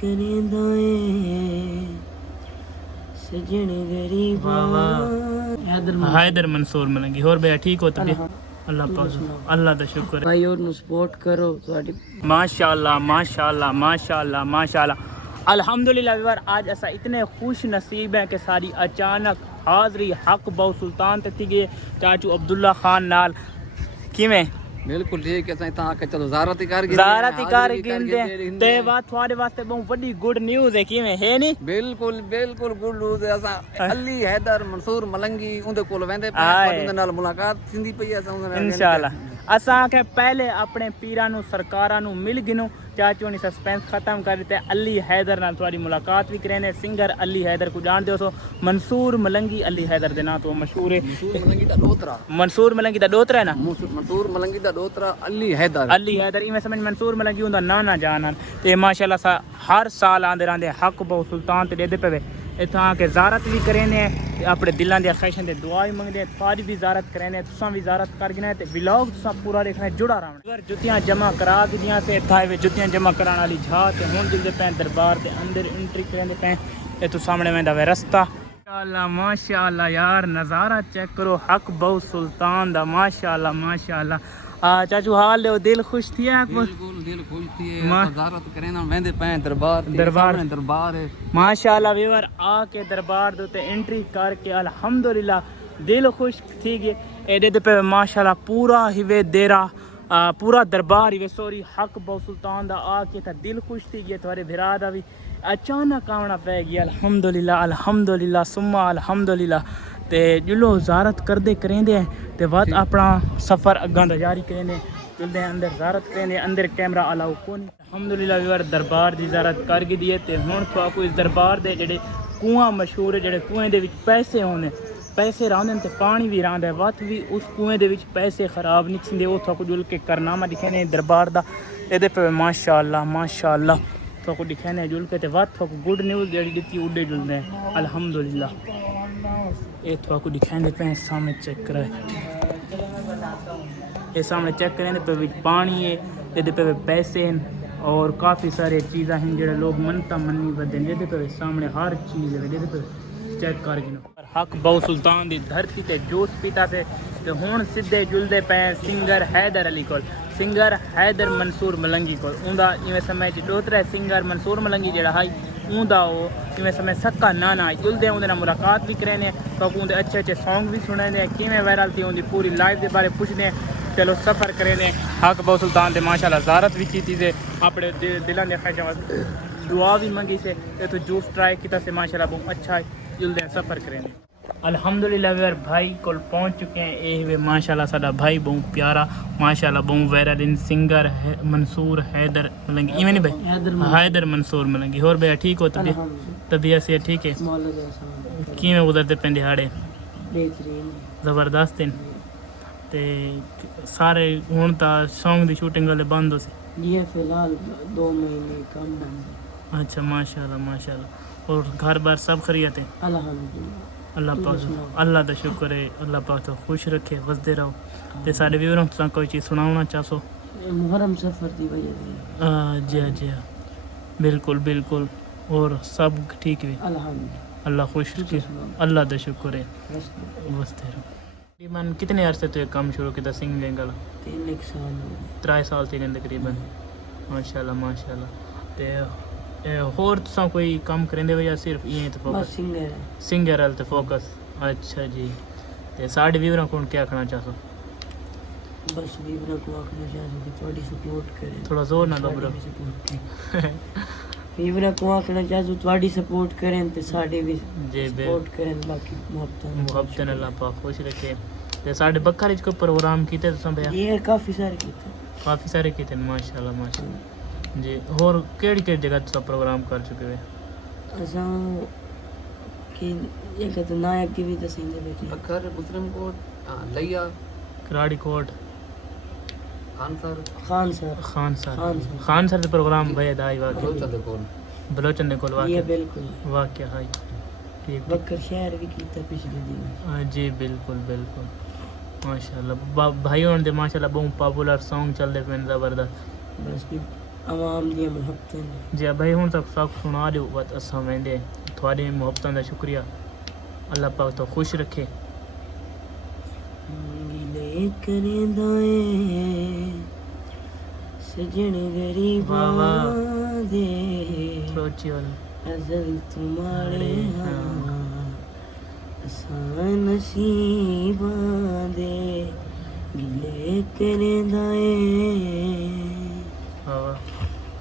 करेंदाए सजन गरीबा हैदर मंसूर मलंगी होर भैया ठीक हो तबीयत अल्लाह पाक अल्लाह दा शुक्र भाई और नु सपोर्ट करो ਤੁਹਾਡੀ माशाअल्लाह माशाअल्लाह माशाअल्लाह माशाअल्लाह अल्हम्दुलिल्लाह व्यूअर आज असा इतने खुश नसीब हैं कि सारी अचानक हाज़री हक बहु सुल्तान ते थी गए चाचू अब्दुल्ला खान नाल किवें बिल्कुल ठीक है सही ताके चलो ज़ारत कर गिंदे ते बात थोड़े वास्ते बहुत बड़ी गुड न्यूज़ है किवें है नी बिल्कुल बिल्कुल गुड न्यूज़ है असा अली हैदर मंसूर मलंगी उनदे कोल वेंदे पे उनदे नाल मुलाकात थिंदी पई असा उनदे नाल इंशाअल्लाह असा के पहले अपने पीरां नु सरकारां नु मिल गिनो चाचू ने सस्पेंस खत्म कर दिते अली हैदर नाल तुम्हारी मुलाकात भी करेने सिंगर अली हैदर को जान दियो सो मंसूर मलंगी अली हैदर दे नाम तो मशहूर है मंसूर मलंगी दा दोतरा है ना मंसूर मलंगी दा दोतरा अली हैदर इवें समझ मंसूर मलंगी उनदा नाना जान ते माशाल्लाह सा हर साल आंदे रहंदे हक बहु सुल्तान ते देदे पवे इत्थां आके ज़ारत भी करेने अपने दिलां दे ख्वाहिशां दे दुआ भी मंगदे थोड़ी भी ज़ारत करेने तुसां भी ज़ारत कर गिने ते व्लॉग तुसां पूरा देखना जुड़ा रहना अगर जुतियां जमा करा दियां से इत्थां वे जुतियां जमा कराने वाली झा ते हुण जिलदे पे दरबार दे अंदर एंट्री करदे पे ए तू सामने वेंदा वे रास्ता माशाअल्लाह यार नज़ारा चेक करो हक बहु सुल्तान दा माशाअल्लाह चाचू हाल ले दिल खुश थी है बिल्कुल दिल खुश थी है ज़ारत करे ना वेंदे पे दरबार है माशाअल्लाह व्यूअर आके दरबार दे ते एंट्री करके अल्हम्दुलिल्लाह दिल खुश थी गए एडे दे पे माशाअल्लाह पूरा ही वे देरा पूरा दरबार ही वे सोरी हक बहु सुल्तान दा आके ता दिल खुश थी गया थोड़े भिरा दा भी अचानक आना पै गया अल्हम्दुलिल्लाह सुम्मा अल्हम्दुलिल्लाह ते जुलो ज़ारत करदे करेंदे ते बाद अपना सफ़र अग्गां दा जारी करेंदे जुलदे अंदर ज़ारत करेंदे अंदर कैमरा अलाउ कोनी अल्हम्दुलिल्लाह व्यूअर दरबार दी ज़ारत कर गी दी ते हुण तुहाकू इस दरबार दे जेह्ड़े कुआं मशहूर है जेह्ड़े कुएं दे विच पैसे होंदे पैसे रहांदे ते पानी भी रहांदा है वत भी उस कुएं दे विच पैसे खराब नहीं थिंदे ओह तुहाकू जुल के करनामा दिखाने दरबार दा एदे पे माशाअल्लाह तुहाकू दिखाने जुल के ते वत तुहाकू गुड न्यूज़ जेह्ड़ी दित्ती उड्डे जुलदे अल्हम्दुलिल्लाह ये तुहाकू दिखाने पे सामने चेक करा ये सामने चेक करें पे पानी है ये पे पैसे हैं और काफ़ी सारे चीज़ा हैं जो लोग मनता मन्नी बदन ये पे सामने हर चीज़ है ये पे चेक कर गिनो हक बहु सुल्तान दी धरती ते जूस पीता से ते हुण सीधे जुलदे पे सिंगर हैदर अली कोल सिंगर हैदर मंसूर मलंगी कोल उनदा इवें समय च दोतरा सिंगर मंसूर मलंगी जेड़ा है उनदा वो इवें समय सक्का नाना जुलदे उनदे नाल मुलाकात भी करेने तो उनदे अच्छे सॉन्ग भी सुने किवें वायरल थी उनदी पूरी लाइफ के बारे पुछदे चलो सफ़र करेने हक बहु सुल्तान दे माशाअल्लाह ज़ारत भी की से अपने दिलां दे ख्वाहिशां वास्ते दुआ भी मंगी से तो जूस ट्राई किया से माशाअल्लाह बहुत अच्छा है जुलदे सफ़र करेने अल्हम्दुलिल्लाह यार भाई को पहुँच चुके हैं ये वे माशाअल्लाह साडा भाई बहुत प्यारा माशाअल्लाह बहुत वायरल सिंगर है मंसूर हैदर मलंगी इवें नहीं भाई हैदर मंसूर मलंगी होर भैया ठीक हो तबीयत से ठीक है किवें गुजरते पे दिहाड़े ज़बरदस्त हैं ते सारे हुण तां सॉन्ग दी शूटिंग वाले बंद हो सी ये फिलहाल 2 महीने कम बंद अच्छा माशाअल्लाह और घर बार सब खैरियत है अल्हम्दुलिल्लाह अल्लाह पाक अल्लाह दा शुक्र है अल्लाह पाक तो खुश रखे वसदे रहो ते साडे व्यूअरां तुसां कोई चीज़ सुनाउणा चाहो मुहर्रम सफ़र दी वजह जी बिल्कुल और सब ठीक है अल्हम्दुलिल्लाह अल्लाह खुश रखे अल्लाह दा शुक्र है वसदे रहो तकरीबन कितने अरसे तो काम शुरू किया सिंगिंग वाला 3 साल तकरीबन माशाअल्लाह ते होर तुसां कोई काम करेंदे हो या सिर्फ इ'यां ते फोकस सिंगर वाल ते फोकस अच्छा जी ते साढ़े व्यूअरां को क्या आखना चाहो बस व्यूअरां को आखना चाहो कि थोड़ी सपोर्ट करें थोड़ा जोर ना लो ब्रो व्यूअरां को आखना चाहो थोड़ी सपोर्ट करें ते साडे भी सपोर्ट करें बाकी मोहब्बत अल्लाह पाक खुश रखे ते साडे बक्कर च कोई प्रोग्राम कीते तुसां भैया ये काफ़ी सारे कीते माशाअल्लाह जी और केड़ी जगह तुसां प्रोग्राम कर चुके हो असां कि ये कहते नायक की भी तसींदे बैठे बकर मुस्लिम कोट लैया कराड़ी कोट खान सर प्रोग्राम भैया दाई बलोचन दे कोल ये बिल्कुल वाकया है ठीक बकर शहर भी कीता पिछले दिन जी बिल्कुल माशाअल्लाह भाई होने दे माशाअल्लाह बहुत पॉपुलर सॉन्ग चलदे पे जबरदस्त बस भी आवाम दी मोहब्बतें ने। जी भाई हुण तक सब सुना दिओ बस असां वेंदे थोड़ी मोहब्बतां दा शुक्रिया अल्लाह पाक तो खुश रखे गिले करेंदा ए सजन गरीबां दे सोची वाला अज़ल तुम्हारे हाँ असां नसीबां दे गिले करेंदा ए।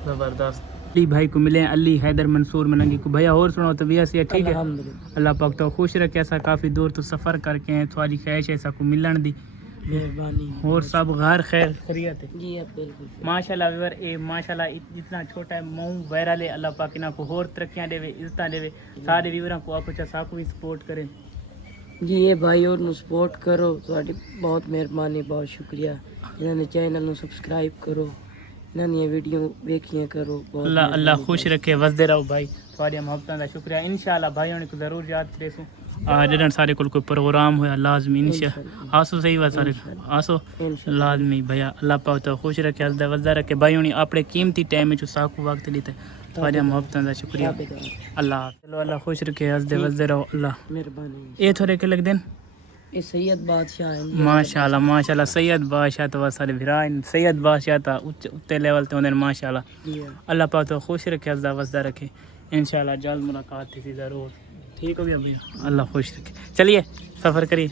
ज़बरदस्त अली भाई को मिले अली हैदर मंसूर मलंगी को भैया और सुनाओ तबीयत से ठीक है अल्हम्दुलिल्लाह अल्लाह पाक तो खुश रखे ऐसा काफ़ी दूर तो सफ़र करके हैं थोड़ी ख्वाहिश ऐसा को मिलन दी मेहरबानी और सब घर खैर खैरियत है जी आप बिल्कुल माशाल्लाह वीवर ए माशाल्लाह जितना छोटा है मऊ वायरल है अल्लाह पाक इना को और तरक्कियां देवे इज्जत देवे सारे व्यूअरां को आपको चाह को भी सपोर्ट करें जी ये भाई और नु सपोर्ट करो ਤੁਹਾਡੀ बहुत मेहरबानी बहुत शुक्रिया इन्होंने चैनल नु सब्सक्राइब करो इन्होंने वीडियो देखिए करो बहुत अल्लाह अल्लाह खुश रखे वसदे रहो भाई थोड़ी मोहब्बतां दा शुक्रिया इंशाल्लाह भाई होने को जरूर याद करेसो जडन सारे कोल कोई प्रोग्राम होया लाजमी इंशाल्लाह आसो सही बात सारे आसो लाजमी भैया अल्लाह पाक तो खुश रखे हसदा वसदा रखे भाई होनी अपने कीमती टाइम में साकू वक्त लीते थोड़ी मोहब्बतां दा शुक्रिया अल्लाह चलो अल्लाह खुश रखे हसदे वसदे रहो अल्लाह मेहरबानी ये थोड़े के लग देन ये सैयद बादशाह हैं माशाल्लाह माशाल्लाह सैयद बादशाह तो सारे भिराइन सैयद बादशाह था उत्ते लेवल ते होंदे माशाल्लाह जी अल्लाह पाक तो खुश रखे हसदा वसदा रखे इंशाल्लाह जल्द मुलाकात थी ज़रूर ठीक हो गया भैया अल्लाह खुश रखे चलिए सफ़र करिए